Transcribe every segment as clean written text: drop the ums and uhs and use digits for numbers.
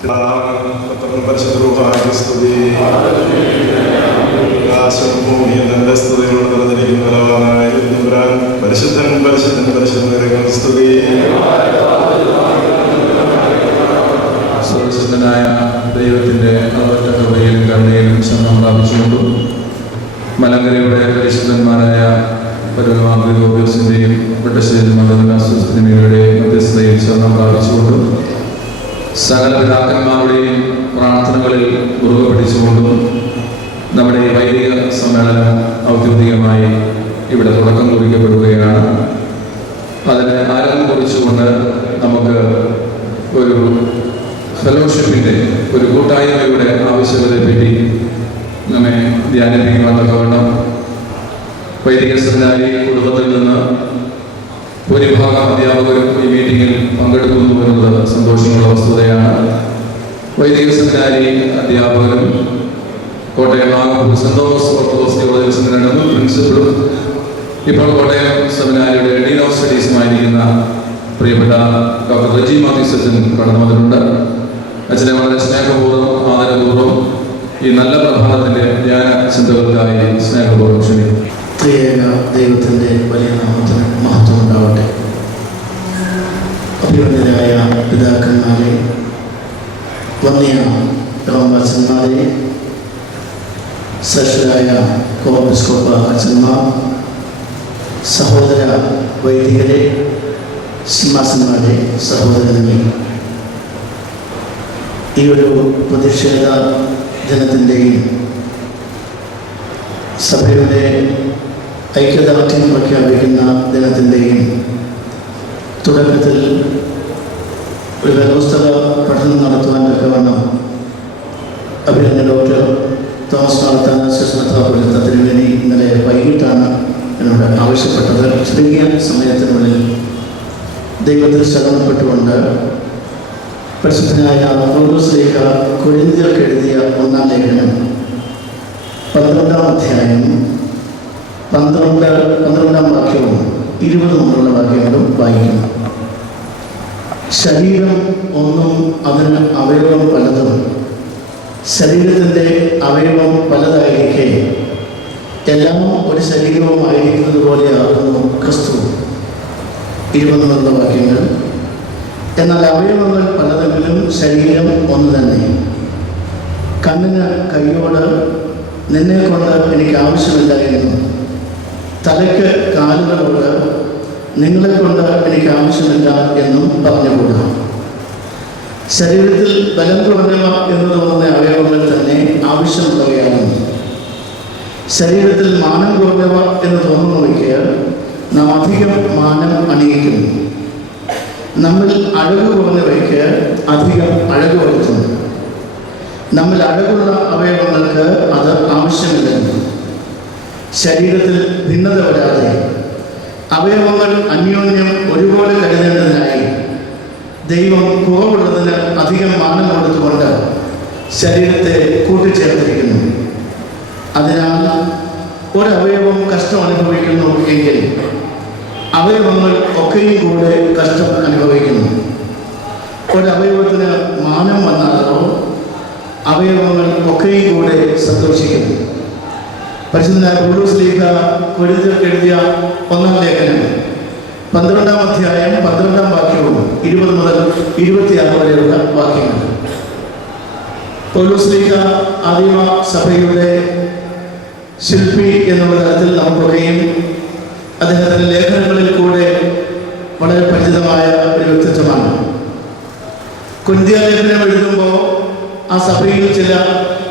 പരിശുദ്ധൻ പരിശുദ്ധൻ പരിശുദ്ധൻ സ്തുതി. സർവശക്തനായ ദൈവത്തിൻ്റെ അളവറ്റ കൃപയിലും കരുണയിലും ശരണം പ്രാപിച്ചുകൊണ്ടും മലങ്കരയുടെ പരിശുദ്ധന്മാരായ പരമാഗ്രഹോബിയസിൻ്റെയും വെട്ടശ്ശേരി മണ്ഡലത്തിനുടെ മധ്യസ്ഥതയിൽ ശരണം പ്രാപിച്ചുകൊണ്ടും സകല പിതാക്കന്മാരുടെയും പ്രാർത്ഥനകളിൽ മുറുകെ പിടിച്ചുകൊണ്ടും നമ്മുടെ വൈദിക സമ്മേളനം ഔദ്യോഗികമായി ഇവിടെ തുടക്കം കുറിക്കപ്പെടുകയാണ്. അതിന് ആരംഭം കുറിച്ചുകൊണ്ട് നമുക്ക് ഒരു ഫെലോഷിപ്പിൻ്റെ ഒരു കൂട്ടായ്മയുടെ ആവശ്യകതയെപ്പറ്റി നമ്മെ ധ്യാനിപ്പിക്കുവാൻ തക്കവണ്ണം വൈദിക സെമിനാരി കുടുംബത്തിൽ നിന്ന് ഭൂരിഭാഗം അധ്യാപകരും ഈ മീറ്റിങ്ങിൽ പങ്കെടുക്കുന്നു എന്നത് സന്തോഷമുള്ള വസ്തുതയാണ്. വൈദിക സെമിനാരി അധ്യാപകരും Kottayam Nagpur saint Thomas Orthodox Theological സെമിനാരിയുടെ മുൻ പ്രിൻസിപ്പലും ഇപ്പോൾ കോട്ടയം സെമിനാരിയുടെ ഡീൻ ഓഫ് സ്റ്റഡീസുമായിരിക്കുന്ന പ്രിയപ്പെട്ട ഡോക്ടർ റജി മാത്യൂസ് അച്ഛൻ കടന്നു വന്നിട്ടുണ്ട്. അച്ഛനെ വളരെ സ്നേഹപൂർവ്വം ആദരപൂർവ്വം ഈ നല്ല പ്രഭാതത്തിൻ്റെ ധ്യാന ചിന്തകൾക്കായി സ്നേഹപൂർവ്വം ക്ഷണിക്കും. ത്രിയേക ദൈവത്തിൻ്റെ വലിയ നാമത്തിന് മഹത്വം ഉണ്ടാവട്ടെ. അഭിവന്ദരായ പിതാക്കന്മാരെ, വന്യ ബ്രഹ്മച്ചന്മാരെ, ശ്രേഷ്ഠരായ കോർപ്പിസ്കോപ്പ അച്ഛന്മാർ, സഹോദര വൈദികരെ, സിംഹാസന്മാരെ, സഹോദരങ്ങളെ, ഈ ഒരു പ്രതിഷേധ ദിനത്തിൻ്റെയും സഭയുടെ ഐക്യദാർഢ്യം പ്രഖ്യാപിക്കുന്ന ദിനത്തിൻ്റെയും തുടക്കത്തിൽ ഒരു വ്യവസ്ഥിത പഠനം നടത്തുവാൻ തക്കവണ്ണം അഭിനന്ദ ഡോക്ടർ തോമസ് മാർത്താന തിരുവേനി ഇന്നലെ വൈകിട്ടാണ് എന്നോട് ആവശ്യപ്പെട്ടത്. ചുരുങ്ങിയ സമയത്തിനുള്ളിൽ ദൈവത്തിൽ ശരണപ്പെട്ടുകൊണ്ട് പരിശുദ്ധനായ പൗലോസ് ലേഖ കൊരിന്ത്യർക്ക് എഴുതിയ 1-ാം ലേഖനം 12-ാം അധ്യായം 12-ാം വാക്യവും 20 മുതലുള്ള വാക്യങ്ങളും വായിക്കുന്നു. ശരീരം ഒന്നും അതിന് അവയവം പലതും, ശരീരത്തിൻ്റെ അവയവം പലതായിരിക്കെ എല്ലാം ഒരു ശരീരവുമായിരിക്കുന്നത് പോലെയാകുന്നു ക്രിസ്തു. 20 മുതലുള്ള വാക്യങ്ങൾ. എന്നാൽ അവയവങ്ങൾ പലതെങ്കിലും ശരീരം ഒന്ന് തന്നെ. കണ്ണിന് കൈയോട് നിന്നെ കൊണ്ട് എനിക്ക് ആവശ്യമില്ല എന്നും, തലയ്ക്ക് കാലുകളോട് നിങ്ങളെ കൊണ്ട് എനിക്ക് ആവശ്യമില്ല എന്നും പറഞ്ഞുകൂടാ. ശരീരത്തിൽ ബലം കുറഞ്ഞവ എന്ന് തോന്നുന്ന അവയവങ്ങൾ തന്നെ ആവശ്യമുള്ളവയാണെന്ന്, ശരീരത്തിൽ മാനം കുറഞ്ഞവ എന്ന് തോന്നുന്നവയ്ക്ക് നാം അധികം മാനം അണിയിക്കുന്നു. നമ്മൾ അഴക് കുറഞ്ഞവയ്ക്ക് അധികം അഴക് വരുത്തുന്നു. നമ്മൾ അഴകുള്ള അവയവങ്ങൾക്ക് അത് ആവശ്യമില്ലെന്ന്. ശരീരത്തിൽ ഭിന്നത വരാതെ അവയവങ്ങൾ അന്യോന്യം ഒരുപോലെ കരുതേണ്ടതിനായി ദൈവം കുറവുള്ളതിന് അധികം മാനം കൊടുത്തുകൊണ്ട് ശരീരത്തെ കൂട്ടിച്ചേർത്തിരിക്കുന്നു. അതിനാൽ ഒരവയവം കഷ്ടം അനുഭവിക്കുന്നു എങ്കിൽ അവയവങ്ങൾ ഒക്കെയും കൂടെ കഷ്ടം അനുഭവിക്കുന്നു. ഒരവയവത്തിന് മാനം വന്നാലോ അവയവങ്ങൾ ഒക്കെയും കൂടെ സന്തോഷിക്കുന്നു. പരിശുദ്ധനായ പൗലോസ് ലേഖ കൊരിന്ത്യർക്ക് എഴുതിയ 1-ാം ലേഖനം 12-ാം അധ്യായം 12-ാം വാക്യവും 20 മുതൽ 26 വരെയുള്ള വാക്യങ്ങൾ. പൗലോസ് ലേഖ ആദിമ സഭയുടെ ശില്പി എന്നുള്ള തരത്തിൽ നമുക്കൊക്കെയും അദ്ദേഹത്തിൻ്റെ ലേഖനങ്ങളിൽ കൂടെ വളരെ പരിചിതമായ ഒരു വ്യക്തിത്വമാണ്. കൊരിന്ത്യ ലേഖനം എഴുതുമ്പോൾ ആ സഭയിൽ ചില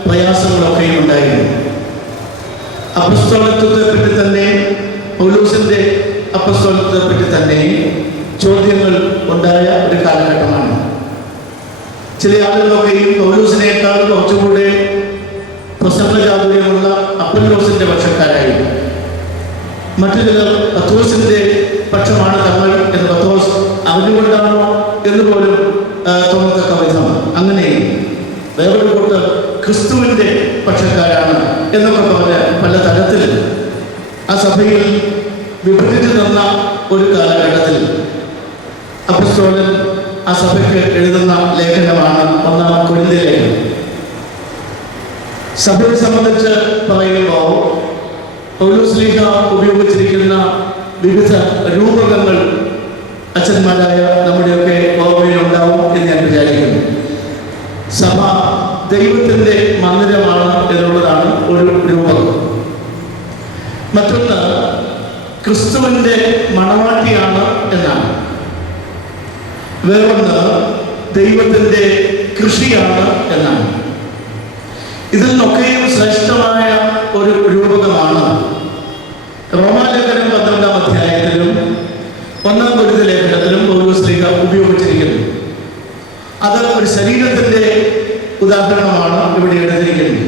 പ്രയാസങ്ങളൊക്കെയും ഉണ്ടായിരുന്നു. അപ്പസ്തോലത്വത്തെപ്പറ്റി തന്നെ, പൗലോസിൻ്റെ അപ്പസ്തോലത്വത്തെപ്പറ്റി തന്നെ ചോദ്യങ്ങൾ ഉണ്ടായ ഒരു കാലഘട്ടമാണ്. ചില ആളുകളൊക്കെയും പൗലോസിനേക്കാൾ കുറച്ചുകൂടെ പ്രസംഗ ചാതുര്യമുള്ള അപ്പല്ലോസിൻ്റെ പക്ഷക്കാരായിരുന്നു. മറ്റു ചിലർ പത്രോസിൻ്റെ പക്ഷമാണ് തങ്ങൾ എന്ന് പത്രോസ് അറിഞ്ഞുകൊണ്ടാണോ എന്ന് പോലും തോന്നത്തക്ക വിധം അങ്ങനെ വേറൊരു കൂട്ടർ ക്രിസ്തുവിൻ്റെ പക്ഷക്കാരാണ് എന്നൊക്കെ പറഞ്ഞ് പല തരത്തിൽ ആ സഭയിൽ വിഭജിച്ചു തന്ന ഒരു കാലഘട്ടത്തിൽ അപ്പസ്തോലൻ ആ സഭയ്ക്ക് എഴുതുന്ന ലേഖനമാണ് 1 കൊരിന്ത്യർ ലേഖനം. സഭയെ സംബന്ധിച്ച് പറയുമ്പോൾ പൗലോസ് ശ്ലീഹ ഉപയോഗിച്ചിരിക്കുന്ന വിവിധ രൂപകങ്ങൾ അച്ഛന്മാരായ നമ്മുടെയൊക്കെ ഓർമ്മയിലുണ്ടാവും എന്ന് ഞാൻ വിചാരിക്കുന്നു. സഭ ദൈവത്തിൻ്റെ മന്ദിരമാണ് എന്നുള്ളതാണ് ഒരു രൂപകം. മറ്റൊന്ന് ക്രിസ്തുവിൻ്റെ മണവാട്ടിയാണ് എന്നാണ്. വേറൊന്ന് ദൈവത്തിൻ്റെ കൃഷിയാണ് എന്നാണ്. ഇതിൽ നിന്നൊക്കെയും ശ്രേഷ്ഠമായ ഒരു രൂപകമാണ് റോമാലേഖനം 12-ാം അധ്യായത്തിലും 1 കൊരിന്ത്യർ ലേഖനത്തിലും പൗലോസ് ശ്ലീഹ ഉപയോഗിച്ചിരിക്കുന്നത്. അത് ഒരു ശരീരത്തിൻ്റെ ഉദാഹരണമാണ് ഇവിടെ എടുത്തിരിക്കുന്നത്.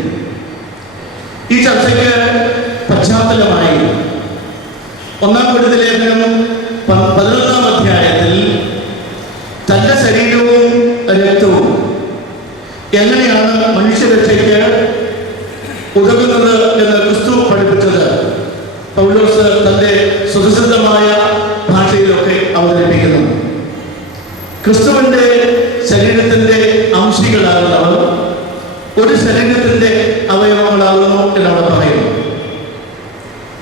ഈ ചർച്ചയ്ക്ക് പശ്ചാത്തലമായി 1 കൊരിന്ത്യർ ലേഖനം 11-ാം അധ്യായത്തിൽ തൻ്റെ ശരീരവും രക്തവും എങ്ങനെയാണ് മനുഷ്യരക്ഷയ്ക്ക് ഉതകുന്നത് എന്ന് ക്രിസ്തു പഠിപ്പിച്ചത് പൗലോസ് തൻ്റെ സുപ്രസിദ്ധമായ ഭാഷയിലൊക്കെ അവതരിപ്പിക്കുന്നു. ക്രിസ്തുവിൻ്റെ ശരീരത്തിൻ്റെ അംശികളാകുന്നവർ ഒരു ശരീരത്തിൻ്റെ അവയവങ്ങളാകുന്നു എന്നവിടെ പറയുന്നു.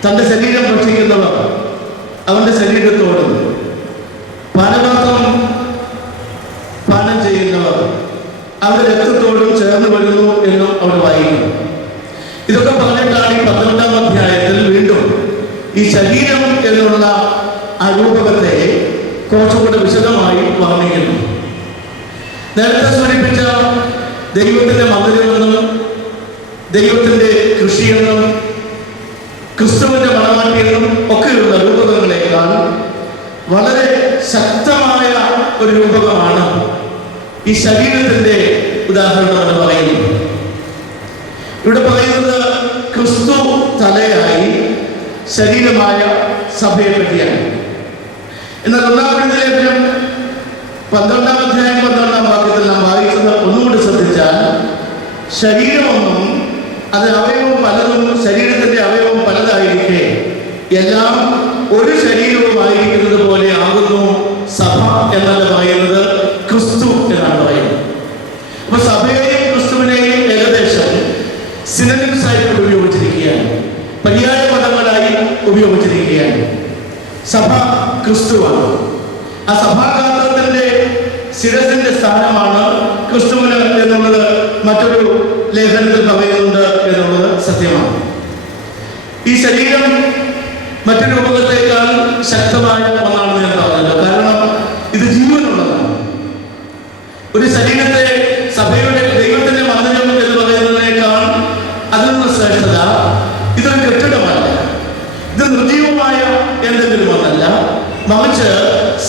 തൻ്റെ ശരീരം ഭക്ഷിക്കുന്നവർ അവൻ്റെ ശരീരത്തോടും പാനപാത്രം പാനം ചെയ്യുന്നവർ അവരുടെ രക്തത്തോടും ചേർന്ന് വരുന്നു എന്നും അവിടെ വായിക്കുന്നു. ഇതൊക്കെ പറഞ്ഞിട്ടാണ് ഈ 12-ാം അധ്യായത്തിൽ വീണ്ടും ഈ ശരീരം എന്നുള്ള ആ രൂപകത്തെ കുറച്ചുകൂടെ വിശദമായി വർണ്ണിക്കുന്നു. നേരത്തെ സൂചിപ്പിച്ച ദൈവത്തിൻ്റെ മന്ദിരമെന്നും ദൈവത്തിൻ്റെ കൃഷിയെന്നും ക്രിസ്തുവിൻ്റെ മണവാട്ടിയെന്നും ഒക്കെയുള്ള രൂപകങ്ങളെക്കാൾ വളരെ ശക്തമായ ഒരു രൂപകമാണ് ഈ ശരീരത്തിൻ്റെ ഉദാഹരണം എന്ന് പറയുന്നത്. ഇവിടെ പറയുന്നത് ക്രിസ്തു തലയായി ശരീരമായ സഭയെ പറ്റിയാണ്. എന്നാൽ 1 കൊരിന്ത്യർ ലേഖനം 12-ാം അധ്യായം 12-ാം വാക്യത്തിൽ നാം വായിക്കുന്നത് ഒന്നുകൂടി ശ്രദ്ധിച്ചാൽ ശരീരമൊന്നും അത് അവയവം പലതും ശരീരത്തിൻ്റെ അവയവം പലതായിരിക്കെ എല്ലാം ഒരു ശരീരവുമായിരിക്കുന്നത് പോലെ ആകുന്നു സഭ എന്നല്ല പറയുന്നത്, ക്രിസ്തു എന്നാണ് പറയുന്നത്. അപ്പൊ സഭയെയും ക്രിസ്തുവിനെയും ഏകദേശം സിനോണിംസ് ആയിട്ട് ഉപയോഗിച്ചിരിക്കുകയാണ്, പര്യായ പദങ്ങളായി ഉപയോഗിച്ചിരിക്കുകയാണ്. സഭ ക്രിസ്തുവാണ്. ആ സഭാഗാത്രത്തിന്റെ ശിരസിന്റെ സ്ഥാനമാണ് ക്രിസ്തുവിന് എന്നുള്ളത് മറ്റൊരു ലേഖനത്തിൽ പറയുന്നുണ്ട് എന്നുള്ളത് സത്യമാണ്. ഈ ശരീരം മറ്റു രൂപകത്തേക്കാൾ ശക്തമായ ഒന്നാണെന്ന് ഞാൻ പറഞ്ഞല്ലോ. കാരണം ഇത് ജീവനുള്ളതാണ്. ഒരു ശരീരത്തെ സഭയുടെ ദൈവത്തിന്റെ മന്ദിരം എന്ന് പറയുന്നതിനേക്കാൾ അതിനുള്ള ശ്രേഷ്ഠത ഇതൊരു കെട്ടിടമല്ല, ഇത് നിർജീവമായ എന്തെങ്കിലും ഒന്നല്ല, മറിച്ച്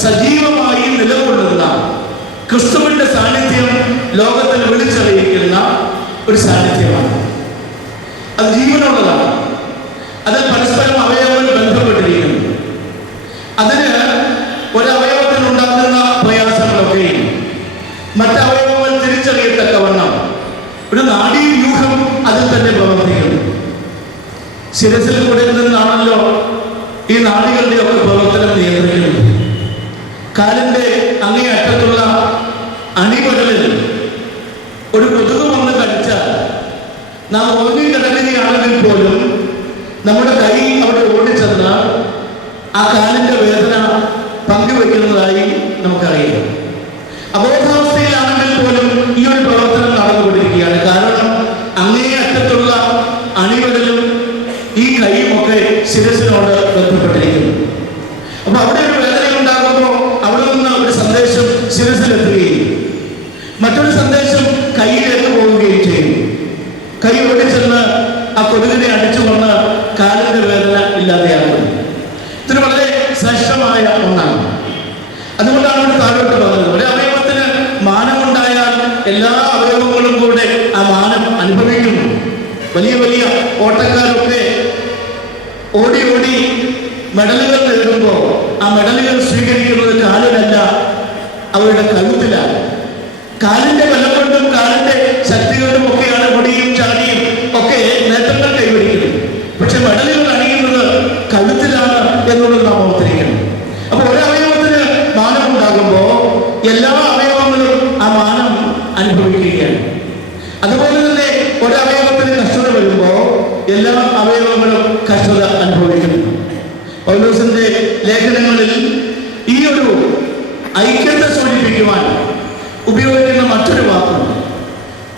സജീവമായി നിലകൊള്ളുന്ന ക്രിസ്തുവിന്റെ സാന്നിധ്യം ലോകത്തിൽ വിളിച്ചറിയിക്കുന്ന ഒരു സാന്നിധ്യമാണ്. അത് ജീവനുള്ളതാണ്. അത് പരസ്പരം അവയവങ്ങൾ ബന്ധപ്പെട്ടിരിക്കുന്നു. അതിന് ഒരവയവത്തിനുണ്ടാകുന്ന പ്രയാസങ്ങളൊക്കെയും മറ്റവയവങ്ങൾ തിരിച്ചറിയത്തക്കവണ്ണം ഒരു നാഡീവ്യൂഹം അതിൽ തന്നെ പ്രവർത്തിക്കുന്നു. ശിരസിൽ കൂടെ നിന്നാണല്ലോ ഈ നാഡികളുടെ ഒക്കെ പ്രവർത്തനം നിയന്ത്രിക്കുന്നത്. കാലിന്റെ അങ്ങേ അറ്റത്തുള്ള അണിവടലിൽ ഒരു കൊതുക് വന്ന് കടിച്ചാൽ നാം ഉറങ്ങിക്കിടക്കുകയാണെങ്കിൽ പോലും നമ്മുടെ കൈ അവിടെ ഓടിച്ചെന്ന് ആ കാലിന്റെ വേദന പങ്കുവെക്കുന്നതായി നമുക്കറിയാം. അബോധാവസ്ഥയിലാണെങ്കിൽ പോലും ഈ ഒരു പ്രവർത്തനം നടന്നുകൊണ്ടിരിക്കുകയാണ്. കാരണം അങ്ങേ അറ്റത്തുള്ള അണിവടലും ഈ കൈയുമൊക്കെ ശിരസിനോട് ബന്ധപ്പെട്ടിരിക്കുന്നു. അപ്പൊ അവിടെ ഒരു വേദന ഉണ്ടാകുമ്പോൾ അവിടെ നിന്ന് ഒരു സന്ദേശം ശിരസിലെത്തുകയും മറ്റൊരു സന്ദേശം കൈയിലേക്ക് പോവുകയും ചെയ്യും. കൈ ഓടിച്ചെന്ന് ആ കൊതുകിനെ അടിച്ചുകൊണ്ട് കാലിന്റെ വേദന ഇല്ലാതെയാകും. ഇതിന് വളരെ ശ്രേഷ്ഠമായ ഒന്നാണ്. അതുകൊണ്ടാണ് ഇവിടെ താഴോട്ട് പറഞ്ഞത്. ഒരു അവയവത്തിന് മാനമുണ്ടായാൽ എല്ലാ അവയവങ്ങളും കൂടെ ആ മാനം അനുഭവിക്കുന്നു. വലിയ വലിയ ഓട്ടക്കാരൊക്കെ ഓടി ഓടി മെഡലുകൾ നേടുമ്പോൾ ആ മെഡലുകൾ സ്വീകരിക്കുന്നത് കാലിലല്ല, അവരുടെ കഴുത്തിലാണ്. കാലിന്റെ ബലം കൊണ്ടും കാലിന്റെ ശക്തി കൊണ്ടും ഒക്കെയാണ് പൊടിയും ചാടിയും ഒക്കെ നേട്ടങ്ങൾ കൈവരിക്കുന്നത്. പക്ഷെ മെഡലുകൾ അണിയുന്നത് കഴുത്തിലാണ് എന്നുള്ളത് നാം ഓർത്തിരിക്കണം. അപ്പൊ ഒരവയവത്തിന് മാനമുണ്ടാകുമ്പോൾ എല്ലാ അവയവ എല്ലാ അവയവങ്ങളും കഷ്ടത അനുഭവിക്കുന്നു. പൗലോസിന്റെ ലേഖനങ്ങളിൽ ഈ ഒരു ഐക്യത്തെ സൂചിപ്പിക്കുവാൻ ഉപയോഗിക്കുന്ന മറ്റൊരു വാക്കുണ്ട്,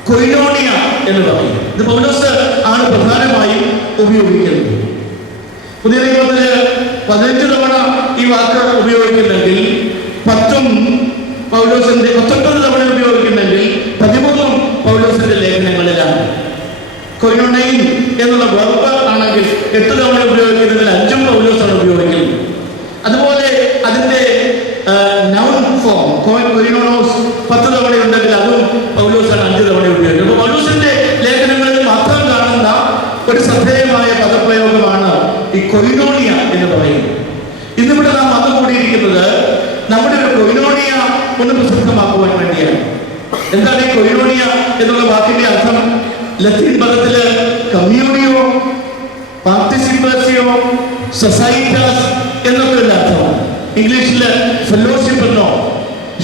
കൊയിനോണിയ എന്ന് പറയും. ഇത് പൗലോസ് ആണ് പ്രധാനമായും ഉപയോഗിക്കുന്നത്. പുതിയ നിയമത്തില് 15 തവണ ഈ വാക്ക് ഉപയോഗിക്കുന്നെങ്കിൽ 19 തവണ ഉപയോഗിക്കുന്നെങ്കിൽ 13 പൗലോസിന്റെ ലേഖനങ്ങളിലാണ്. കൊയിനോണൈൻ എന്നുള്ള വെർബ് ആണെങ്കിൽ 8 തവണ ഉപയോഗിക്കുന്നതിൽ 5 പൗലോസാണ് ഉപയോഗിക്കുന്നത്. അതുപോലെ അതിന്റെ നൗൺ ഫോം കൊയിനോണോസ് 10 തവണ ഉണ്ടെങ്കിൽ അതും പൗലോസാണ് 5 തവണ ഉപയോഗിക്കുന്നത്. അപ്പോൾ പൗലോസിന്റെ ലേഖനങ്ങളിൽ മാത്രം കാണുന്ന ഒരു ശ്രദ്ധേയമായ പദപ്രയോഗമാണ് ഈ കൊയിനോണിയ എന്ന് പറയുന്നത്. ഇന്നിവിടെ നാം വന്നുകൂടിയിരിക്കുന്നത് നമ്മുടെ ഒരു കൊയിനോണിയ ഒന്ന് പ്രസിദ്ധമാക്കുവാൻ വേണ്ടിയാണ്. എന്താണ് ഈ കൊയിനോണിയ എന്നുള്ള വാക്കിന്റെ അർത്ഥം? ലത്തീൻ പദത്തില് കമ്മ്യൂണിയോ, പാർട്ടിസിപ്പേഴ്സിയോ, സൊസൈറ്റാസ് എന്നൊക്കെയുള്ള അർത്ഥമാണ്. ഇംഗ്ലീഷില് ഫെലോഷിപ്പ് എന്നോ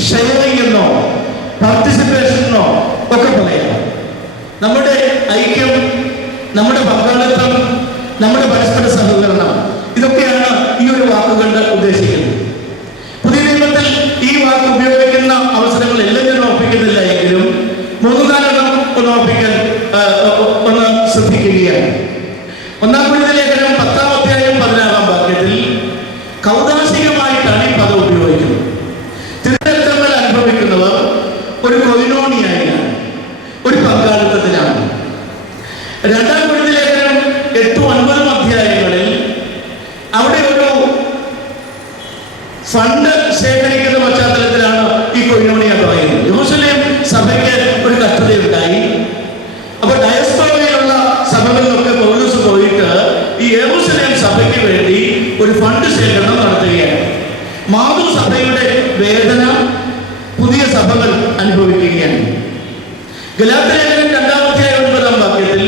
ഷെയറിംഗ് എന്നോ പാർട്ടിസിപ്പേഷൻ എന്നോ ഒക്കെ പറയാം. നമ്മുടെ ഐക്യം, നമ്മുടെ പങ്കാളിത്തം, നമ്മുടെ പരസ്പര സഹകരണം, ഇതൊക്കെയാണ് ഈ ഒരു വാക്കുകൊണ്ട് ഉദ്ദേശിക്കുന്നത്. പുതിയ നിയമത്തിൽ ഈ വാക്ക് ഉപയോഗിക്കുന്ന അവസരങ്ങൾ എല്ലാം ഞാൻ ഓർപ്പിക്കുന്നില്ല എങ്കിലും 3-4 ഒന്ന് ഓർപ്പിക്കാൻ ഒന്ന് ശ്രദ്ധിക്കുകയാണ്. 1 കൊരിന്ത്യർ ലേഖനം 10-ാം അധ്യായം 16-ാം വാക്യത്തിൽ കൗദാശികമായിട്ടാണ് ഈ പദം ഉപയോഗിക്കുന്നത്. തിരുരക്തങ്ങൾ അനുഭവിക്കുന്നവർ ഒരു കൊയിനോണിയയിലാണ്, ഒരു പങ്കാളിത്തത്തിലാണ്. 2 കൊരിന്ത്യർ ലേഖനം 8-9 അധ്യായങ്ങളിൽ അവിടെ ഒരു ഫണ്ട് ശേഖരിക്കുന്ന പശ്ചാത്തലത്തിലാണ് ഈ കൊയിനോണിയ പറയുന്നത്. യെരൂശലേം സഭയ്ക്ക് ഒരു കഷ്ടതയുണ്ടായി. അപ്പൊ ഡയസ്പോറയിലുള്ള സഭകളിലൊക്കെ പൗലോസ് പോയിട്ട് ഈ യെരൂശലേം സഭയ്ക്ക് വേണ്ടി ഒരു ഫണ്ട് ശേഖരണം നടത്തുകയാണ്. മാതൃസഭയുടെ വേദന പുതിയ സഭകൾ അനുഭവിക്കുകയാണ്. ഗലാത്യ ലേഖനം 2-ാം അധ്യായം 9-ാം വാക്യത്തിൽ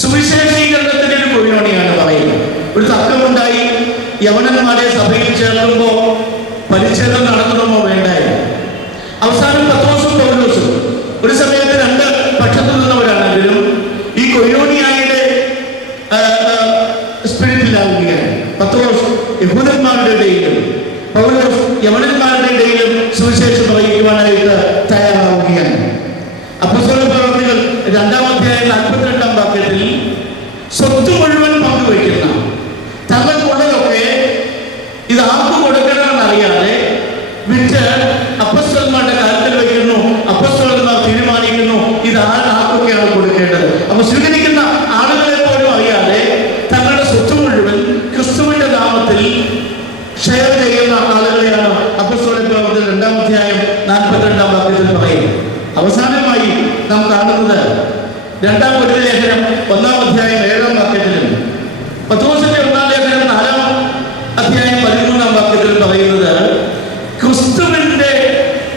സുവിശേഷീകരണത്തിന്റെ ഒരു കൊയിനോണിയാണ് പറയുന്നത്. ഒരു തർക്കമുണ്ടായി, യവനന്മാരെ സഭയിൽ ചേർക്കുമ്പോ പരിച്ഛേദം നടത്തണമോ വേണ്ടായോ? അവസാനം പത്രോസും പൗലോസും ഒരു സമയത്ത് 2 പക്ഷത്തു നിന്നവരാണെങ്കിലും ഈ കൊയിനോണിയയുടെ സ്പിരിറ്റിലാവുകയാണ്. പത്രോസ് യഹൂദന്മാരുടെ ഇടയിലും പൗലോസ് യവനന്മാരുടെ ഇടയിലും സുവിശേഷം അറിയിക്കുവാനായിട്ട് തയ്യാറാവുകയാണ്. അപ്പോസ്തല പ്രവൃത്തികൾ 2-ാം അധ്യായം 42-ാം വാക്യത്തിൽ സ്വത്ത് മുഴുവൻ പങ്കുവയ്ക്കുന്ന, തങ്ങൾക്കുള്ളതൊക്കെ ഇത് ആർക്ക് കൊടുക്കണമെന്നറിയാതെ വിറ്റ് അപ്പോസ്തലന്മാരുടെ കാര്യത്തിൽ വയ്ക്കുന്നു. അപ്പോസ്തലന്മാർ തീരുമാനിക്കുന്നു ഇത് ആർക്കൊക്കെയാണ് കൊടുക്കേണ്ടത്. അപ്പൊ സ്വീകരിക്കുന്ന ആളുകളെ പോലും അറിയാതെ തങ്ങളുടെ സ്വത്ത് മുഴുവൻ ക്രിസ്തുവിന്റെ നാമത്തിൽ ഷെയർ ചെയ്യുന്ന ആളുകളെയാണ് അപ്പോസ്തല പ്രവൃത്തികൾ 2-ാം അധ്യായം 42-ാം വാക്യത്തിൽ പറയുന്നത്. അവസാനമായി നാം കാണുന്നത് 2 കൊരിന്ത്യർ ലേഖനം 1-ാം അധ്യായം 7-ാം വാക്യത്തിലും പത്രോസിന്റെ 1-ാം ലേഖനം 4-ാം അധ്യായം 13-ാം വാക്യത്തിൽ പറയുന്നത് ക്രിസ്തുവിന്റെ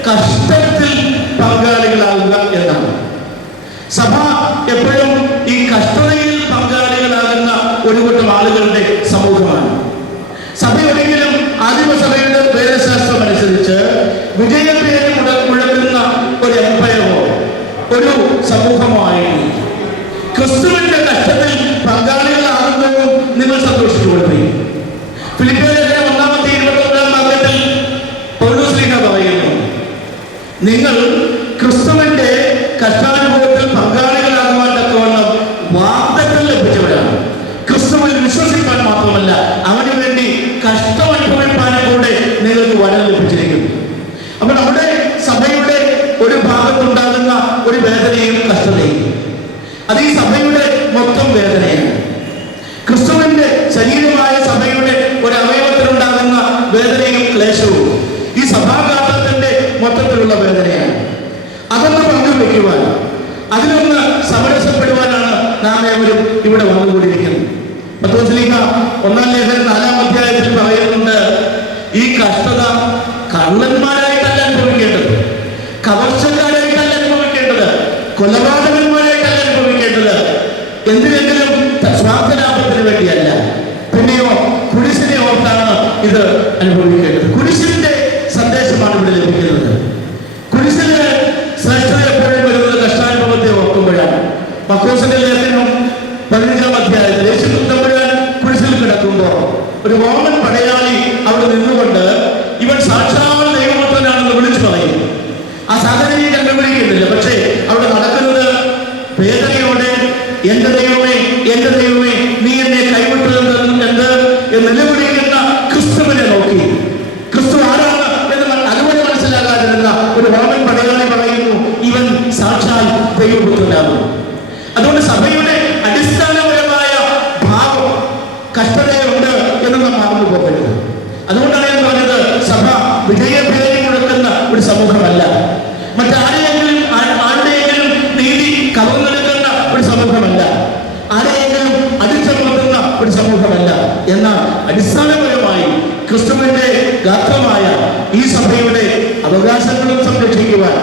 കഷ്ടത്തിൽ പങ്കാളികളാവുക എന്നാണ്. സഭ എപ്പോഴും ഈ കഷ്ടതയിൽ പങ്കാളികളാകുന്ന ഒരു കൂട്ടം ആളുകളുടെ സമൂഹമാണ്. സഭ ഒരിക്കലും ആദിമസഭയുടെ വേദശാസ്ത്രം അനുസരിച്ച് വിജയപേര് മുഴക്കുന്ന ഒരു എംപയറോ ഒരു സമൂഹമോ ആയിരുന്നു. ക്രിസ്തുവിന്റെ കഷ്ടത്തിൽ പങ്കാളികളാകുന്നതും നിങ്ങൾ സന്തോഷിച്ചുകൊള്ളു. ഫിലിപ്പിയർ ലേഖനം 1-ാം അധ്യായം 21-ാം വാക്യത്തിൽ പൗലോസ് ശ്ലീഹ പറയുന്നു, നിങ്ങൾ ക്രിസ്തുവിന്റെ കഷ്ടാനുഭവത്തിൽ പങ്കാളികളാകുവാൻ തക്കവണ്ണം വാഗ്ദത്തം ലഭിച്ചവരാണ്. ക്രിസ്തുവിൽ വിശ്വസിക്കാൻ മാത്രമല്ല അവന് വേണ്ടി കഷ്ടം അനുഭവിപ്പാനും കൂടെ നിങ്ങൾക്ക് വരം ലഭിച്ചിരിക്കുന്നു. അപ്പൊ നമ്മുടെ സഭയുടെ ഒരു ഭാഗത്തുണ്ടാകുന്ന ഒരു വേദനയും കഷ്ടതയും അത് ഈ സഭയുടെ മൊത്തം വേദനയാണ്. ക്രിസ്തുവിന്റെ ശരീരമായ സഭയുടെ ഒരു അവയവത്തിലുണ്ടാകുന്ന വേദനയും ക്ലേശവും ഈ സഭാഘാതത്തിന്റെ മൊത്തത്തിലുള്ള വേദനയാണ്. അതൊന്ന് പങ്കുവെക്കുവാൻ, അതിലൊന്ന് സമരസപ്പെടുവാനാണ് നാം ഏവരും ഇവിടെ വന്നുകൂടിയിരിക്കുന്നത്. പത്രോസ് ശ്ലീഹ 1-ാം ലേഖനം 4-ാം അധ്യായത്തിൽ പറയുന്നുണ്ട്, ഈ കഷ്ടത കള്ളന്മാരായിട്ടല്ല അനുഭവിക്കേണ്ടത്, കവർച്ചക്കാരായിട്ടല്ല അനുഭവിക്കേണ്ടത്, കൊലപാതകന്മാരായിട്ടല്ല അനുഭവിക്കേണ്ടത്, എന്തിനെങ്കിലും സ്വാർത്ഥലാഭത്തിന് വേണ്ടിയല്ല, പിന്നെയോ കുരിശിനെ ഓർത്താണ് ഇത് അനുഭവിക്കേണ്ടത്. കുരിശിന്റെ സന്ദേശമാണ് ഇവിടെ ലഭിക്കുന്നത്. കുരിശിന് ശ്രേഷ്ഠത എപ്പോഴും വരുന്നത് കഷ്ടാനുഭവത്തെ ഓർക്കുമ്പോഴാണ്. പത്രോസിന്റെ ലേഖനം 15-ാം അധ്യായം സാഹചര്യം കണ്ടുപിടിക്കുന്നില്ല. പക്ഷേ അവിടെ നടക്കുന്നത് വേദനയോടെ എന്റെ ദൈവമേ, എന്റെ ദൈവമേ, നീ എന്നെ കൈവിട്ടത് എന്ത് എന്ന് നിലവിളിക്കുന്ന ക്രിസ്തുവിനെ നോക്കി. ക്രിസ്തു ആരാണ് എന്ന് അതുപോലെ മനസ്സിലാകാതിരുന്ന ഒരു റോമൻ പടയാളി പറയുന്നു, ഇവൻ സാക്ഷാൽ ദൈവപുത്രനാകുന്നു. അതുകൊണ്ട് സഭയുടെ അടിസ്ഥാനപരമായ ഭാവം കഷ്ടതയുണ്ട് എന്ന് നാം മറന്നു പോകരുത്. അതുകൊണ്ടാണ് ഞാൻ പറഞ്ഞത്, സഭ വിജയഭേദി കൊടുക്കുന്ന ഒരു സമൂഹമല്ല, മറ്റാരെയെങ്കിലും ആരുടെയെങ്കിലും നീതി കവർന്നെടുക്കുന്ന ഒരു സമൂഹമല്ല, ആരെയെങ്കിലും അടിച്ചമർത്തുന്ന ഒരു സമൂഹമല്ല. എന്നാൽ അടിസ്ഥാനപരമായി ക്രിസ്തുവിന്റെ ഗാത്രമായ ഈ സഭയുടെ അവകാശങ്ങളും സംരക്ഷിക്കുവാൻ,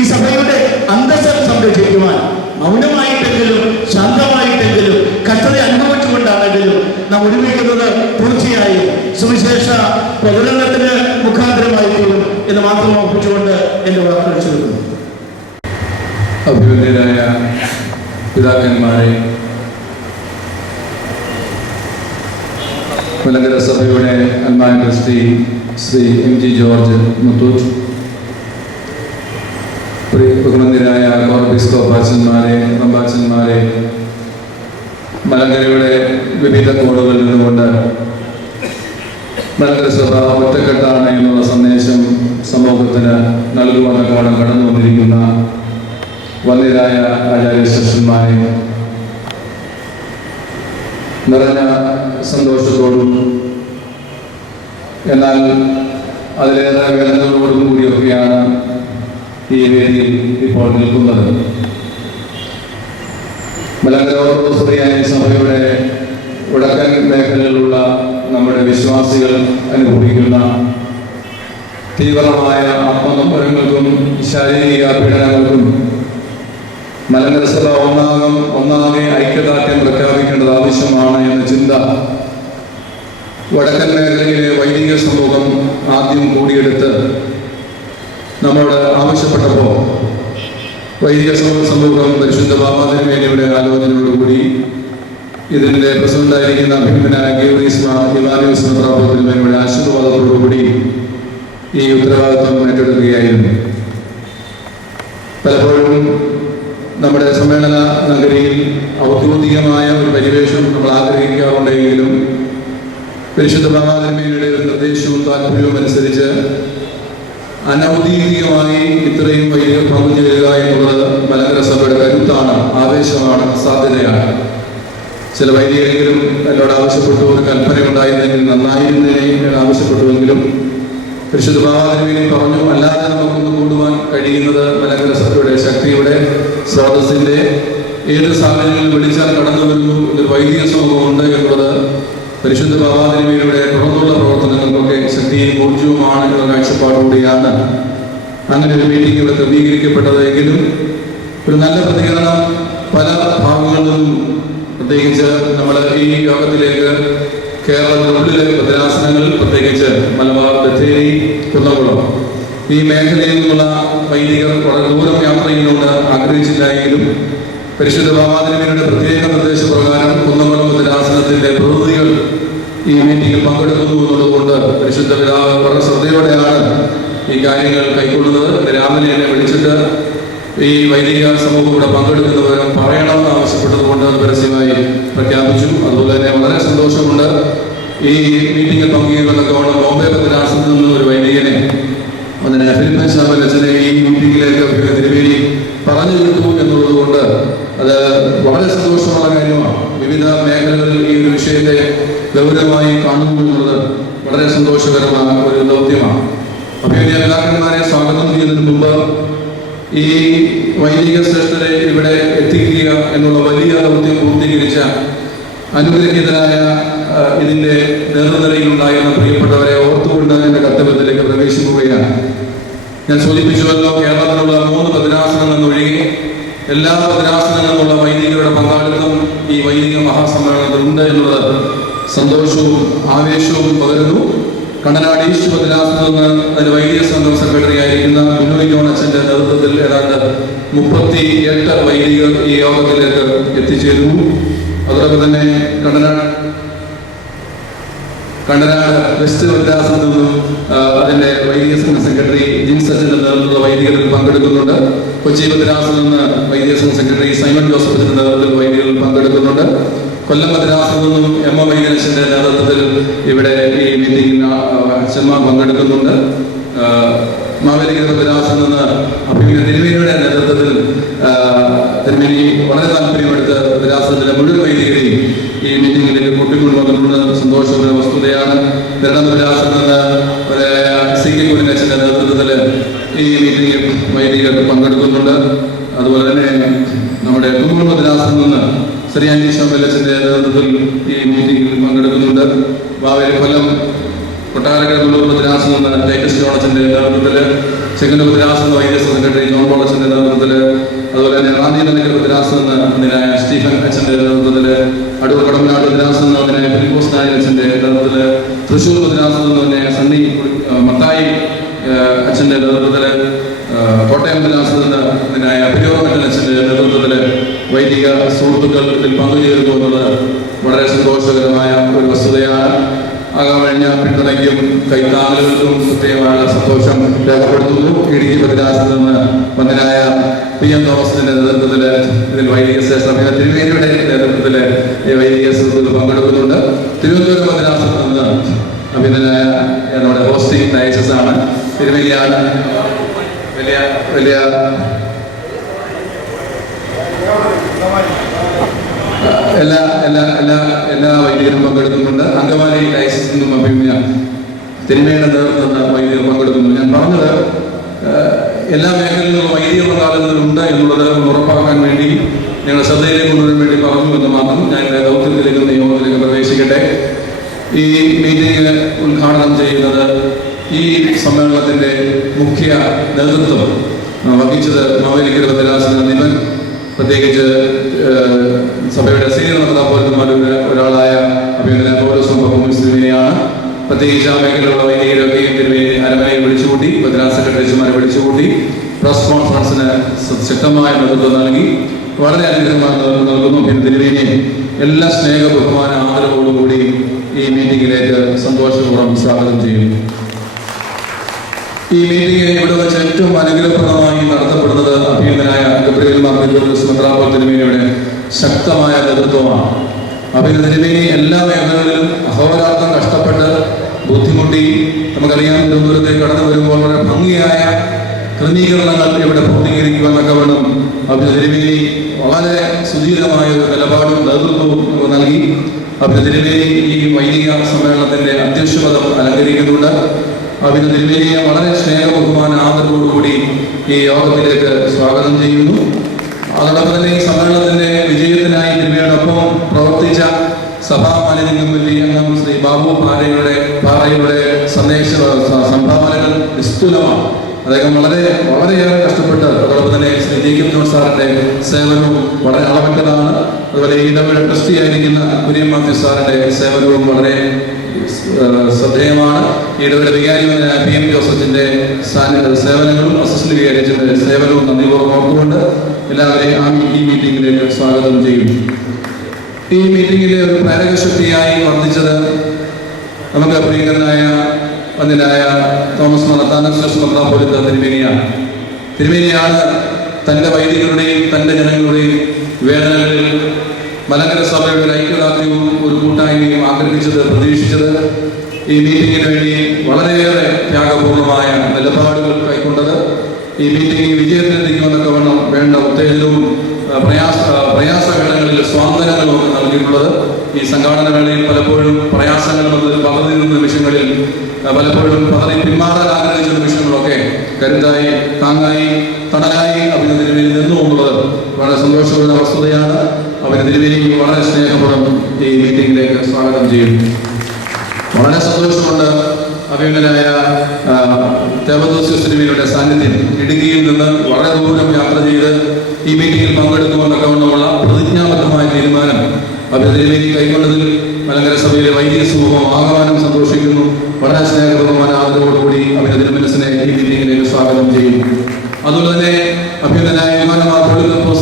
ഈ സഭയുടെ അന്തസ്സം സംരക്ഷിക്കുവാൻ മൗനമായിട്ടെങ്കിലും ശാന്തമായിട്ടെങ്കിലും കഷ്ടത അനുഭവിച്ചുകൊണ്ടാണെങ്കിലും നാം ഒരുമിക്കുന്നത് തീർച്ചയായും സുവിശേഷ പ്രകടനത്തിന് മുഖാന്തരമായി തീരും എന്ന് മാത്രം ഓർപ്പിച്ചുകൊണ്ട് എന്റെ വാക്കുകൾ ചുരുക്കുന്നു. അഭിവന്യരായ പിതാക്കന്മാരെ, മലങ്കര സഭയുടെ അൽമായ trustee Shri MG George Muthoot, ബഹുമാന്യരായ കോർബിസ്കോപ്പാച്ചന്മാരെ, റമ്പാച്ചന്മാരെ, മലങ്കരയുടെ വിവിധ കോണുകളിൽ നിന്നുകൊണ്ട് മലങ്കര സഭ ഒറ്റക്കെട്ടാണ് എന്നുള്ള സന്ദേശം സമൂഹത്തിന് നൽകുവാനോളം കടന്നു വന്നിരിക്കുന്ന വന്യരായ ആചാര്യശ്രേഷ്ഠന്മാരെ, നിറഞ്ഞ സന്തോഷത്തോടും എന്നാൽ അതിലേറെ വേദനകളോടും കൂടിയൊക്കെയാണ് ഈ വേദിയിൽ ഇപ്പോൾ നിൽക്കുന്നത്. മലങ്കര ഓർത്തഡോക്സ് സഭയുടെ വടക്കൻ മേഖലയിലുള്ള നമ്മുടെ വിശ്വാസികൾ അനുഭവിക്കുന്ന തീവ്രമായ ആത്മനൊമ്പരങ്ങൾക്കും ശാരീരിക പീഡനങ്ങൾക്കും മലങ്കര സഭ ഒന്നാകെ ഐക്യദാർഢ്യം പ്രഖ്യാപിക്കേണ്ടത് ആവശ്യമാണ് എന്ന ചിന്ത വടക്കൻ മേഖലയിലെ വൈദിക സമൂഹം ആദ്യം കൂടിയെടുത്ത് നമ്മോട് ആവശ്യപ്പെട്ടപ്പോൾ വൈദിക സമൂഹം പരിശുദ്ധ ബാബാതിരുമേനിയുടെ ആലോചനയോടുകൂടി ഇതിൻ്റെ പ്രസിഡന്റായിരിക്കുന്ന അഭിനന്ദനായ ഗീവർഗീസ് ഇവാനിയോസ് മെത്രാപ്പൊലീത്തയുടെ ആശീർവാദത്തോടുകൂടി ഈ ഉത്തരവാദിത്വം ഏറ്റെടുക്കുകയായിരുന്നു. പലപ്പോഴും നമ്മുടെ സമ്മേളന നഗരിയിൽ ഔദ്യോഗികമായ ഒരു പരിവേഷം നമ്മൾ ആഗ്രഹിക്കാറുണ്ടെങ്കിലും പരിശുദ്ധ ബാബാതിരുമേനിയുടെ ഒരു നിർദ്ദേശവും താല്പര്യവും അനുസരിച്ച് അനൗദ്യോഗികമായി ഇത്രയും വലിയ പങ്കുചേരുക എന്നുള്ളത് മലങ്കര സഭയുടെ കരുത്താണ്, ആവേശമാണ്, സാധ്യതയാണ്. ചില വൈദികരെങ്കിലും എന്നോട് ആവശ്യപ്പെട്ടു, ഒരു കൽപ്പനയുണ്ടായിരുന്നെങ്കിൽ നന്നായിരുന്നതിനെ ഞാൻ ആവശ്യപ്പെട്ടുവെങ്കിലും പരിശുദ്ധ ബാബാതിരുമേനി പറഞ്ഞു, അല്ലാതെ നമുക്കൊന്ന് കൂടുവാൻ കഴിയുന്നത് മലങ്കര സഭയുടെ ശക്തിയുടെ സ്രോതസ്സിന്റെ ഏത് സാഹചര്യങ്ങളിൽ വിളിച്ചാൽ കടന്നു വരുന്നു എന്നൊരു വൈദിക സമൂഹമുണ്ട് എന്നുള്ളത് പരിശുദ്ധ ബാബാതിരുമേനിയുടെ തുടർന്നുള്ള പ്രവർത്തനങ്ങൾക്കൊക്കെ ശക്തിയും ഊർജവുമാണ് എന്ന കാഴ്ചപ്പാടുകൂടിയാണ് അങ്ങനെ ഒരു മീറ്റിംഗ് ഇവിടെ ക്രമീകരിക്കപ്പെട്ടത്. എങ്കിലും ഒരു നല്ല പ്രതികരണം പല ഭാഗങ്ങളിൽ നിന്നും, പ്രത്യേകിച്ച് നമ്മൾ ഈ യോഗത്തിലേക്ക് കേരളത്തിനുള്ളിലെ ഭദ്രാസനങ്ങൾ, പ്രത്യേകിച്ച് മലബാർ, ബത്തേരി, കുന്നംകുളം ഈ മേഖലയിൽ നിന്നുള്ള വൈദികർ വളരെ ദൂരം യാത്ര ചെയ്യുന്നുണ്ട് ആഗ്രഹിച്ചില്ലായെങ്കിലും പരിശുദ്ധ ബാബാതിരുമേനിയുടെ പ്രത്യേക നിർദ്ദേശപ്രകാരം കുന്നംകുളം ഭദ്രാസനത്തിന്റെ പ്രതിനിധികൾ ഈ മീറ്റിംഗിൽ പങ്കെടുക്കുന്നു എന്നുള്ളതുകൊണ്ട് പരിശുദ്ധ പിതാവ് വളരെ ശ്രദ്ധയോടെയാണ് ഈ കാര്യങ്ങൾ കൈക്കൊള്ളുന്നത്. രാവിലെ എന്നെ വിളിച്ചിട്ട് ഈ വൈദിക സമൂഹം ഇവിടെ പങ്കെടുക്കുന്നവരും പറയണമെന്ന് ആവശ്യപ്പെട്ടതുകൊണ്ട് അത് പരസ്യമായി പ്രഖ്യാപിച്ചു. അതുപോലെ തന്നെ വളരെ സന്തോഷമുണ്ട് ഈ മീറ്റിംഗിൽ പങ്കുചേരുന്നതൊക്കെ ബോംബെ ഭദ്രാസനത്തിൽ നിന്ന് ഒരു വൈദികനെ അതിനെ ഫിലിപ്പൻ ശാമലച്ചനെ ഈ മീറ്റിംഗിലേക്ക് തിരുവേലി പറഞ്ഞു വിട്ടു എന്നുള്ളത് കൊണ്ട് അത് വളരെ സന്തോഷമുള്ള കാര്യമാണ്. വിവിധ മേഖലകളിൽ ഈ ഒരു വിഷയത്തെ ഗൗരവമായി കാണുന്നു എന്നുള്ളത് വളരെ സന്തോഷകരമായ ഒരു ദൗത്യമാണ്. അഭിനന്ദ പിതാക്കന്മാരെ സ്വാഗതം ചെയ്യുന്നതിന് മുമ്പ് ഈ വൈദിക ശ്രേഷ്ഠരെ ഇവിടെ എത്തിക്കുക എന്നുള്ള വലിയ ദൗത്യം പൂർത്തീകരിച്ച അനുഗ്രഹീതരായ ഇതിൻ്റെ നേതൃനിരയിലുണ്ടായിരുന്ന പ്രിയപ്പെട്ടവരെ ഓർത്തുകൊണ്ട് എൻ്റെ കർത്തവ്യത്തിലേക്ക് പ്രവേശിക്കുകയാണ്. ഞാൻ സൂചിപ്പിച്ചുവല്ലോ, കേരളത്തിലുള്ള 3 ഭദ്രാസനങ്ങൾ എന്നൊഴികെ എല്ലാ ഭദ്രാസനങ്ങളിലുള്ള വൈദികരുടെ പങ്കാളിത്തം ഈ വൈദിക മഹാസമ്മേളനത്തിലുണ്ട് എന്നുള്ളത് സന്തോഷവും ആവേശവും പകരുന്നു. കണ്ണനാട് ഈസ്റ്റ് ഭദ്രാസനത്തിൽ നിന്ന് അതിന് വൈദിക സംഘം സെക്രട്ടറി ആയിരിക്കുന്ന ബിനോയ് ജോണച്ചന്റെ നേതൃത്വത്തിൽ ഏതാണ്ട് 38 വൈദികർ ഈ യോഗത്തിലേക്ക് എത്തിച്ചേരുന്നു. അതോടൊപ്പം തന്നെ കണ്ടനാട് വെസ്റ്റ് ഭദ്രാസനത്തിൽ നിന്നും അതിന്റെ വൈദിക സംഘ സെക്രട്ടറി ജിൻസച്ചിന്റെ നേതൃത്വത്തിലുള്ള വൈദികരിൽ പങ്കെടുക്കുന്നുണ്ട്. കൊച്ചി ഭദ്രാസനത്തിൽ നിന്ന് വൈദിക സംഘ സെക്രട്ടറി സൈമൺ ജോസഫിന്റെ നേതൃത്വത്തിൽ വൈദികരിൽ പങ്കെടുക്കുന്നുണ്ട്. കൊല്ലം ഭദ്രാസനത്തിൽ നിന്നും എം എ വൈദ്യനച്ഛന്റെ നേതൃത്വത്തിൽ ഇവിടെ ഈ മീറ്റിംഗിൽ അച്ഛന്മാർ പങ്കെടുക്കുന്നുണ്ട്. മാവേലിക്കര ഭദ്രാസനത്തിൽ നിന്ന് അഭിമുഖ തിരുമേനിയുടെ നേതൃത്വത്തിൽ തിരുമേനി വളരെ താല്പര്യമെടുത്ത് ഭദ്രാസനത്തിലെ മുഴുവൻ വൈദികരെയും ഈ മീറ്റിംഗിലേക്ക് കൂട്ടിക്കൊണ്ടുവന്നിട്ടുള്ളത് സന്തോഷമുള്ള വസ്തുതയാണ്. തിരുവനന്തപുരം ഭദ്രാസനത്തിൽ നിന്ന് സി കെ കുഞ്ഞച്ചന്റെ നേതൃത്വത്തിൽ ഈ മീറ്റിംഗിൽ വൈദികർ പങ്കെടുക്കുന്നുണ്ട്. അതുപോലെ തന്നെ നമ്മുടെ കുമ്മൂർ ഭദ്രാസനത്തിൽ നിന്ന് ശ്രീ ആന്റി ശോഭലച്ചന്റെ നേതൃത്വത്തിൽ ഈ മീറ്റിംഗിൽ പങ്കെടുക്കുന്നുണ്ട്. മാവേലി കൊല്ലം കൊട്ടാരക്കര കുള്ളൂർ ഭദ്രാസനം നിന്ന് ടൈറ്റസ് ജോണച്ചന്റെ നേതൃത്വത്തിൽ, ചെങ്ങന്നൂർ ഭദ്രാസനം വൈദ്യ സെക്രട്ടറി ജോൺ പോളച്ചന്റെ നേതൃത്വത്തിൽ, അതുപോലെ തന്നെ റാന്നിനഗർ ഭദ്രാസനം അതിനായ സ്റ്റീഫൻ അച്ഛന്റെ നേതൃത്വത്തിൽ, അടൂർ കടമ്പനാട് ഭദ്രാസനം അതിനായ ഫിലിപ്പോസ് നായർ അച്ഛന്റെ നേതൃത്വത്തിൽ, തൃശ്ശൂർ ഭദ്രാസനം തന്നെ സണ്ണി മത്തായി അച്ഛന്റെ നേതൃത്വത്തിൽ, കോട്ടയം ഭദ്രാസനം അതിനായ അഭിരോഗമറ്റൻ അച്ഛന്റെ നേതൃത്വത്തിൽ വൈദിക സുഹൃത്തുക്കൾ ഇതിൽ പങ്കുചേരുന്നു എന്നുള്ളത് വളരെ സന്തോഷകരമായ ഒരു വസ്തുതയാണ്. ആകാൻ കഴിഞ്ഞ പിന്തുണയ്ക്കും കൈത്താങ്ങലുകൾക്കും പ്രത്യേകമായ സന്തോഷം രേഖപ്പെടുത്തുന്നു. ഇടുക്കി ഭദ്രാസനത്തിൽ നിന്ന് വന്നനായ പി എം തോമസിന്റെ നേതൃത്വത്തിൽ ഇതിൽ വൈദിക ശ്രേഷ്ഠ തിരുവേദിയുടെ നേതൃത്വത്തിൽ ഈ വൈദിക സുഹൃത്തുക്കൾ പങ്കെടുക്കുന്നുണ്ട്. തിരുവനന്തപുരം ഭദ്രാസനത്തിൽ നിന്ന് അഭിനന്ദനായ നമ്മുടെ ഹോസ്റ്റിംഗ് ഡയസസ് ആണ്. തിരുവേദിയാണ് വലിയ വലിയ എല്ലാ വൈദികരും പങ്കെടുക്കുന്നുണ്ട്. അങ്കമാലി ഡയസിസിൽ നിന്നും അഭിമുഖ തിരുമേനിയുടെ നേതൃത്വത്തിൽ വൈദികർ പങ്കെടുക്കുന്നു. ഞാൻ പറഞ്ഞത് എല്ലാ മേഖലകളിലും വൈദിക പങ്കാളികളുണ്ട് എന്നുള്ളത് ഉറപ്പാക്കാൻ വേണ്ടി ഞങ്ങൾ ശ്രദ്ധയിലേക്ക് കൊണ്ടുവരാൻ വേണ്ടി പറഞ്ഞു എന്ന് മാത്രം. ഞാൻ ദൗത്യത്തിലേക്കും നിയമത്തിലേക്ക് പ്രവേശിക്കട്ടെ. ഈ മീറ്റിംഗ് ഉദ്ഘാടനം ചെയ്യുന്നത് ഈ സമ്മേളനത്തിന്റെ മുഖ്യ നേതൃത്വം വഹിച്ചത് മാവേലിക്കര ഭദ്രാസന നിമൻ, പ്രത്യേകിച്ച് സഭയുടെ സീനിയർ മെത്രാപ്പോലീത്തമാരിൽ ഒരാളായ അഭിനന്ദന പൗലോസ് പ്രത്യേകിച്ച് ആ മേഖലയിലുള്ള വൈദികരൊക്കെയും തിരുവേനി അരമനയിൽ വിളിച്ചുകൂട്ടി, ഭദ്രാസന സെക്രട്ടറിമാരെ വിളിച്ചുകൂട്ടി പ്രസ് കോൺഫറൻസിന് ശക്തമായ നേതൃത്വം നൽകി വളരെ അനുഗ്രഹമായ നേതൃത്വം നൽകുന്നു. പിന്നെ തിരുവേനിയെ എല്ലാ സ്നേഹ ബഹുമാന ആദരവോടുകൂടി ഈ മീറ്റിംഗിലേക്ക് സന്തോഷപൂർവ്വം സ്വാഗതം ചെയ്യുന്നു. ഈ മീറ്റിംഗ് ഇവിടെ വെച്ച് ഏറ്റവും അനുഗ്രഹപ്രദമായി നടത്തപ്പെടുന്നത് അഭിനന്ദനായ ഗബ്രിയേൽ മാർ ഗ്രിഗോറിയോസ് മെത്രാപ്പോലീത്ത തിരുമേനിയുടെ ശക്തമായ നേതൃത്വമാണ്. അഭിനന്ദന തിരുമേനി എല്ലാ മേഖലകളിലും അഹോരാത്രം കഷ്ടപ്പെട്ട് ബുദ്ധിമുട്ടി, നമുക്കറിയാം തിരുവനന്തപുരത്തേക്ക് കടന്നു വരുമ്പോൾ വളരെ ഭംഗിയായ ക്രമീകരണങ്ങൾ ഇവിടെ പൂർത്തീകരിക്കുവാനൊക്കെ വേണം അഭിനന്ദന തിരുമേനി വളരെ സുചിരമായ ഒരു നിലപാടും നേതൃത്വവും നൽകി. അഭിനന്ദന തിരുമേനി ഈ വൈദിക സമ്മേളനത്തിന്റെ അധ്യക്ഷപദം അലങ്കരിക്കുന്നുണ്ട്. അഭിനന്ദന തിരുമേനിയെ വളരെ സ്നേഹ ബഹുമാന ആദരവോടുകൂടി ഈ യോഗത്തിലേക്ക് സ്വാഗതം ചെയ്യുന്നു. അതോടൊപ്പം തന്നെ ഈ സമ്മേളനത്തിന്റെ വിജയത്തിനായി തിരുമേനിയോടൊപ്പം പ്രവർത്തിച്ച സഭാ മാനേജിംഗ് കമ്മിറ്റി അംഗം ശ്രീ ബാബു പാറയുടെ സംഭാവനകൾ നിസ്തുലമാണ്. അദ്ദേഹം വളരെയേറെ കഷ്ടപ്പെട്ട്, അതോടൊപ്പം തന്നെ ശ്രീ ജേക്കബ് ജോൺ സാറിന്റെ സേവനവും വളരെ അളവറ്റതാണ്. അതുപോലെ ഇടവേള ട്രസ്റ്റി ആയിരിക്കുന്ന കുര്യൻ മാത്യു സാറിന്റെ സേവനവും വളരെ ശ്രദ്ധേയമാണ്. ഇടവേള വികാരിയായ പി എം ജോസഫിന്റെ സേവനങ്ങളും അസിസ്റ്റന്റ് വികാരിയച്ഛന്റെ സേവനവും നന്ദിപൂർവ്വം ഓർത്തുകൊണ്ട് എല്ലാവരെയും ഈ മീറ്റിംഗിലേക്ക് സ്വാഗതം ചെയ്യും. ഈ മീറ്റിംഗിലെ ഒരു പ്രേരക ശക്തിയായി വർദ്ധിച്ചത് നമുക്ക് പ്രിയങ്കരനായ വന്യനായ തോമസ് മത്താനസ് മെത്രാപ്പോലീത്ത തിരുമേനിയാണ് തൻ്റെ വൈദികരുടെയും തൻ്റെ ജനങ്ങളുടെയും വേദനകളിൽ മലങ്കര സഭയുടെ ഒരു ഐക്യദാർഢ്യവും ഒരു കൂട്ടായ്മയും ആഗ്രഹിച്ചത്, പ്രതീക്ഷിച്ചത്. ഈ മീറ്റിംഗിന് വേണ്ടി വളരെയേറെ ത്യാഗപൂർണമായ നിലപാടുകൾ കൈക്കൊണ്ടത്. ഈ മീറ്റിംഗ് വിജയത്തിലെത്തിക്കുമെന്നൊക്കെ വേണ്ട ഉത്തേജനവും പ്രയാസഘട്ടങ്ങളിൽ സ്വാതന്ത്ര്യങ്ങളും ഒക്കെ നൽകിയിട്ടുള്ളത്. ഈ സംഘാടന വേളയിൽ പലപ്പോഴും പ്രയാസങ്ങൾ പകർന്നിരുന്ന നിമിഷങ്ങളിൽ പലപ്പോഴും പതറി പിന്മാറാൻ ആഗ്രഹിച്ച നിമിഷങ്ങളൊക്കെ കരുതായി, താങ്ങായി, തണലായി അഭിനന്ദന തിരുമേനി നിന്നു എന്നുള്ളത് വളരെ സന്തോഷമുള്ള വസ്തുതയാണ്. അഭിനന്ദന തിരുമേനി വളരെ സ്നേഹപൂർവ്വം ഈ മീറ്റിംഗിലേക്ക് സ്വാഗതം ചെയ്യുന്നു. വളരെ സന്തോഷമുണ്ട് അഭിനന്ദനായ തേവദോസ്യോസ് തിരുമേനിയുടെ സാന്നിധ്യം. ഇടുക്കിയിൽ നിന്ന് വളരെ ദൂരം യാത്ര ചെയ്ത് ഈ മീറ്റിംഗിൽ പങ്കെടുക്കുമെന്നൊക്കെ ഉള്ള പ്രതിജ്ഞാബദ്ധമായ തീരുമാനം അഭിനന്ദന തിരുമേനി കൈക്കൊണ്ടതിൽ മലങ്കര സഭയിലെ വൈദിക സമൂഹം ആകമാനം സന്തോഷിക്കുന്നു. വളരെ സ്നേഹപൂർവ്വമായ ആദരവോടുകൂടി അഭിനന്ദന തിരുമനസിനെ ഈ മീറ്റിംഗിലേക്ക് സ്വാഗതം ചെയ്യുന്നു. അതുപോലെ തന്നെ അഭ്യന്തനായ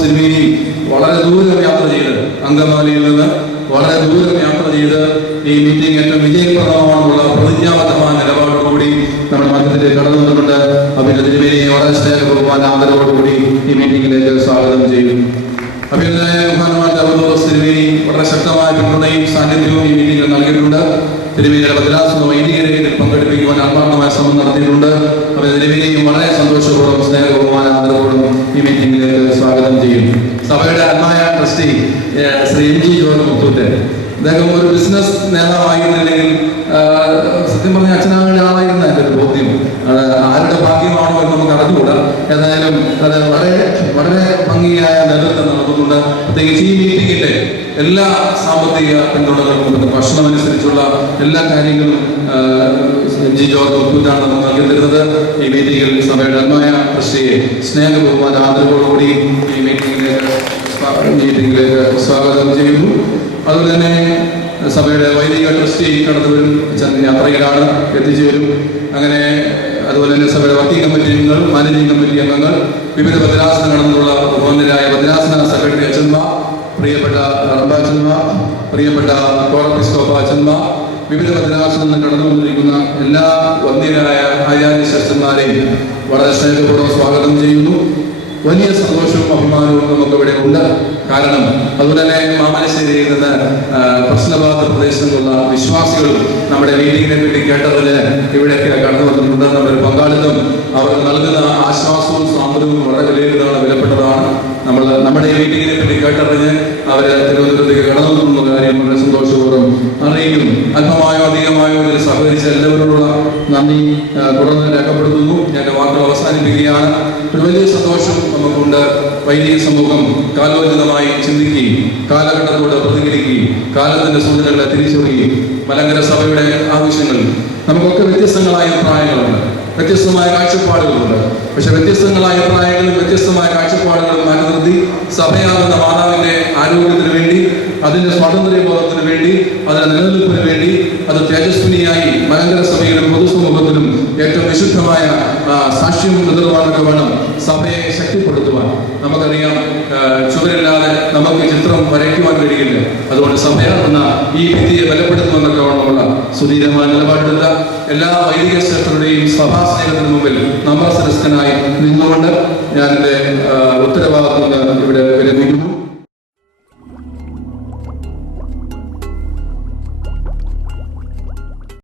തിരുമേനി വളരെ ദൂരം യാത്ര ചെയ്ത്, അങ്കമാലിയിൽ നിന്ന് വളരെ ദൂരം യാത്ര ചെയ്ത് ഈ മീറ്റിംഗ് ഏറ്റവും വിജയപ്രദമാണെന്നുള്ള പ്രതിജ്ഞാബദ്ധമായ നിലപാടോടുകൂടി നമ്മുടെ മധ്യത്തിലേക്ക് കടന്നു വന്നിട്ടുണ്ട്. അഭിനന്ദനയെ വളരെ സ്നേഹപൂർവ്വം ആദരവോടുകൂടി ഈ മീറ്റിംഗിലേക്ക് സ്വാഗതം ചെയ്യുന്നു. അഭിനന്ദനായ ബഹുമാനമായ തിരുമേനി വളരെ ശക്തമായ പിന്തുണയും സാന്നിധ്യവും ഈ മീറ്റിംഗിൽ നൽകിയിട്ടുണ്ട്. തിരുമേനിയുടെ ഭദ്രാസന വൈദികരയിൽ പങ്കെടുപ്പിക്കുവാൻ ആത്മാർത്ഥമായ ശ്രമം നടത്തിയിട്ടുണ്ട്. അപ്പോൾ തിരുമേനിയും വളരെ സന്തോഷപൂർവ്വം സ്നേഹപൂർവ്വമായ ആദരവോടും ഈ മീറ്റിംഗിലേക്ക് സ്വാഗതം ചെയ്യും. സഭയുടെ ആത്മായ trustee Shri M G George Muthoot, അദ്ദേഹം ഒരു ബിസിനസ് നേതാവായിരുന്നില്ലെങ്കിൽ സത്യം പറഞ്ഞ അച്ഛനാകേണ്ട ആളായിരുന്ന എൻ്റെ ഒരു ബോധ്യം. അത് ആരുടെ ഭാഗ്യമാണോ എന്ന് നമുക്ക് അറിഞ്ഞുകൂടാ. ഏതായാലും അത് വളരെ വളരെ ഭംഗിയായ നേതൃത്വം നടത്തുന്നുണ്ട്. പ്രത്യേകിച്ച് ഈ മീറ്റിംഗിന്റെ എല്ലാ സാമ്പത്തിക പിന്തുണകൾക്കും ഭക്ഷണം അനുസരിച്ചുള്ള എല്ലാ കാര്യങ്ങളും എം ജി ജോർജ് മുത്തൂറ്റാണ് നമുക്ക് നൽകി തരുന്നത്. ഈ മീറ്റിംഗിൽ സഭയുടെ ആത്മായ ട്രസ്റ്റിയെ സ്നേഹപൂർവ്വം ആദരവോടുകൂടി ഈ മീറ്റിംഗിലേക്ക് സ്വാഗതം ചെയ്യുന്നു. അതുപോലെ തന്നെ സഭയുടെ വൈദിക ട്രസ്റ്റി കടന്നു വരും, യാത്രയിലാണ്, എത്തിച്ചേരും. അങ്ങനെ അതുപോലെ തന്നെ സഭയുടെ വർക്കിംഗ് കമ്മിറ്റി അംഗങ്ങൾ, മാനേജിംഗ് കമ്മിറ്റി അംഗങ്ങൾ, വിവിധ ഭദ്രാസനങ്ങളിൽ നിന്നുള്ള ബഹുമാന്യരായ ഭദ്രാസന സെക്രട്ടറി അച്ഛന്മാർ, പ്രിയപ്പെട്ട റമ്പാച്ചന്മാർ, പ്രിയപ്പെട്ട കോറപ്പിസ്കോപ്പ അച്ഛന്മാർ, വിവിധ ഭദ്രാസനങ്ങളിൽ നിന്ന് കടന്നു വന്നിരിക്കുന്ന എല്ലാ വന്യരായ ആചാര്യ ശ്രേഷ്ഠന്മാരെയും വളരെ സ്നേഹപൂർവ്വം സ്വാഗതം ചെയ്യുന്നു. വലിയ സന്തോഷവും അഭിമാനവും നമുക്കിവിടെ ഉണ്ട്. കാരണം അതുപോലെ തന്നെ മാമലശ്ശേരിയിൽ നിന്ന് പ്രശ്നബാധിത പ്രദേശങ്ങളിലുള്ള വിശ്വാസികളും നമ്മുടെ മീറ്റിങ്ങിനെ പറ്റി കേട്ടതിന് ഇവിടെയൊക്കെ കടന്നു വന്നിട്ടുണ്ട്. നമ്മുടെ പങ്കാളിത്തം അവർ നൽകുന്ന ആശ്വാസവും സാന്ത്വനവും വളരെ വിലപ്പെട്ടതാണ്. നമ്മുടെ ഈ മീറ്റിങ്ങിനെ പറ്റി കേട്ടറിഞ്ഞ് അവർ തിരുവനന്തപുരത്തേക്ക് കടന്നു വന്ന കാര്യം വളരെ സന്തോഷപൂർവ്വം അറിയിക്കുന്നു. അല്പമായോ അധികമായോ ഇതിൽ സഹകരിച്ച എല്ലാവരോടുള്ള നന്ദി തുടർന്ന് രേഖപ്പെടുത്തുന്നു. ഞാൻ വാക്കുകൾ അവസാനിപ്പിക്കുകയാണ്. ഒരു വലിയ സന്തോഷം നമുക്കുണ്ട്. വൈദിക സമൂഹം കാലോചിതമായി ചിന്തിക്കുകയും കാലഘട്ടത്തോട് പ്രതികരിക്കുകയും കാലത്തിന്റെ സൂചനകളെ തിരിച്ചറിയുകയും മലങ്കര സഭയുടെ ആവശ്യങ്ങളിൽ നമുക്കൊക്കെ വ്യത്യസ്തങ്ങളായ അഭിപ്രായങ്ങളുണ്ട്, വ്യത്യസ്തമായ കാഴ്ചപ്പാടുകളുണ്ട്. പക്ഷെ വ്യത്യസ്തങ്ങളായ അഭിപ്രായങ്ങളും വ്യത്യസ്തമായ കാഴ്ചപ്പാടുകളും മാറ്റി നിർത്തി സഭയാകുന്ന മാതാവിന്റെ ആരോഗ്യത്തിന് വേണ്ടി, അതിന്റെ സ്വാതന്ത്ര്യബോധത്തിന് വേണ്ടി, അതിന്റെ നിലനിൽപ്പിന് വേണ്ടി, അത് തേജസ്വിനിയായി മലങ്കര സഭയിലും പൊതുസമൂഹത്തിലും ഏറ്റവും വിശുദ്ധമായ സാക്ഷ്യം എതിർവാനൊക്കെ വേണം സഭയെ ശക്തിപ്പെടുത്തുവാൻ. നമുക്കറിയാം, ചുവരില്ലാതെ നമുക്ക് ചിത്രം വരയ്ക്കുവാൻ കഴിയില്ല. അതുകൊണ്ട് സഭയാകുന്ന ഈ ഭിത്തിയെ ബലപ്പെടുത്തുമെന്നൊക്കെ വേണമുള്ള സുധീരമായ നിലപാടെടുത്ത എല്ലാ വൈദിക ശ്രേഷ്ഠരുടെയും സഭാ സ്നേഹത്തിന് മുമ്പിൽ നമ്രസരസ്കനായി നിന്നുകൊണ്ട് ഞാൻ എൻ്റെ ഉത്തരവാദിത്വം ഇവിടെ വിരമിക്കുന്നു.